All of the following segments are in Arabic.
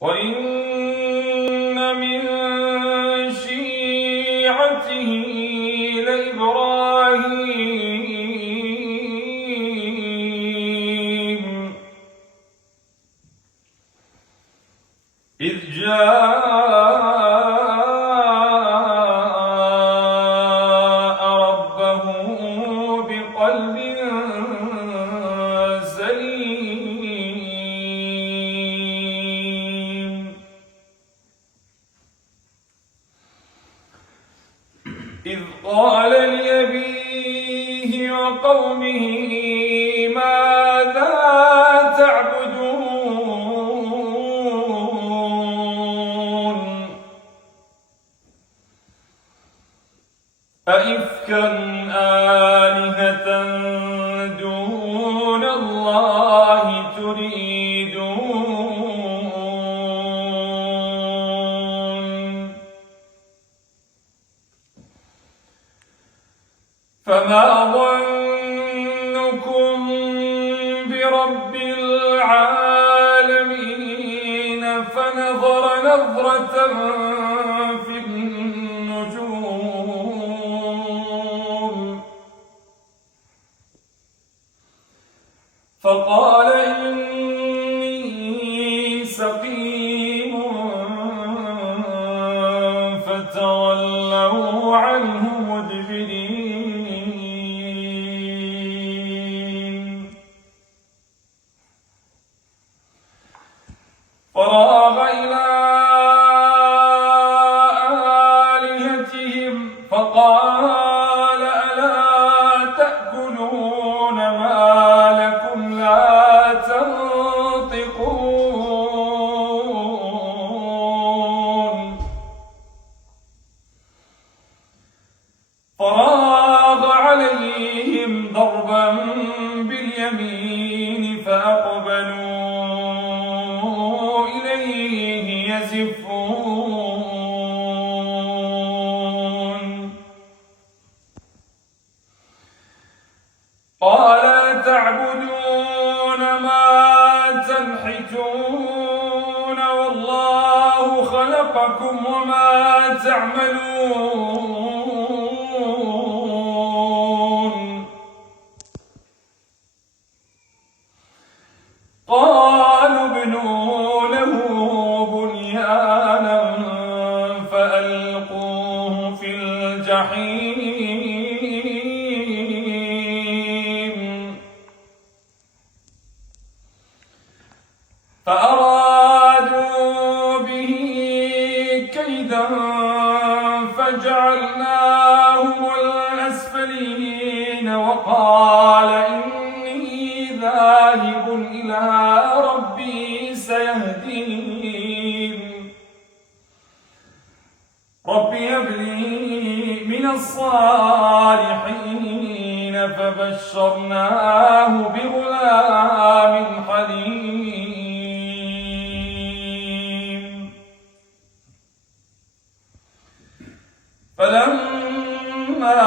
وَإِنَّ مِن شِيعَتِهِ لَإِبْرَاهِيمَ إِذْ جَاءَ رَبَّهُ بِقَلْبٍ سَلِيمٍ إِذْ قَالَ لِأَبِيهِ وَقَوْمِهِ مَاذَا تَعْبُدُونَ أَئِفْكًا آلِهَةً دُونَ اللَّهِ تُرِيدُونَ فَمَا ظَنُّكُم بِرَبِّ الْعَالَمِينَ فَنَظَرَ نَظْرَةً فِي النُّجُومِ فَقَالَ إِنِّي سَقِيمٌ فَتَوَلَّوْا عَنْهُ مُدْبِرِينَ فَرَاغَ إِلَىٰ آلِهَتِهِمْ فَقَالَ أَلَا تَأْكُلُونَ مَا لَكُمْ لَا تَنطِقُونَ فَرَاغَ عَلَيْهِمْ ضَرْبًا بِالْيَمِينِ فَأَقْبَلُوا إِلَيْهِ يَزِفُّونَ قَالَ أَتَعْبُدُونَ مَا تَنْحِتُونَ وَاللَّهُ خَلَقَكُمْ وَمَا تَعْمَلُونَ قَالُوا ابْنُوا لَهُ بُنْيَانًا فَأَلْقُوهُ فِي الْجَحِيمِ فَأَرَادُوا بِهِ كَيْدًا فَجَعَلْنَاهُمُ الْأَسْفَلِينَ وَقَالَ إِنِّي ذَاهِبٌ إِلَىٰ رَبِّي سَيَهْدِينِ رَبِّ هَبْ لِي مِنَ الصَّالِحِينَ فَبَشَّرْنَاهُ بِغُلَامٍ حَلِيمٍ فَلَمَّا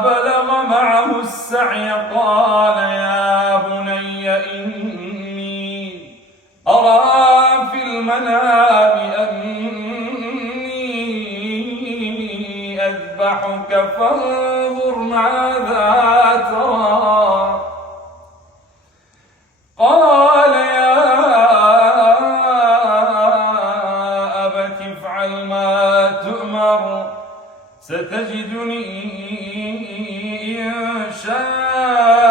بَلَغَ مَعَهُ السَّعْيَ قَالَ يَا بُنَيَّ إِنِّي أَرَىٰ فِي الْمَنَامِ أَنِّي أَذْبَحُكَ فَانظُرْ مَاذَا تَرَىٰ قَالَ يَا أَبَتِ افْعَلْ مَا تُؤْمَرُ سَتَجِدُنِي إِن شَاءَ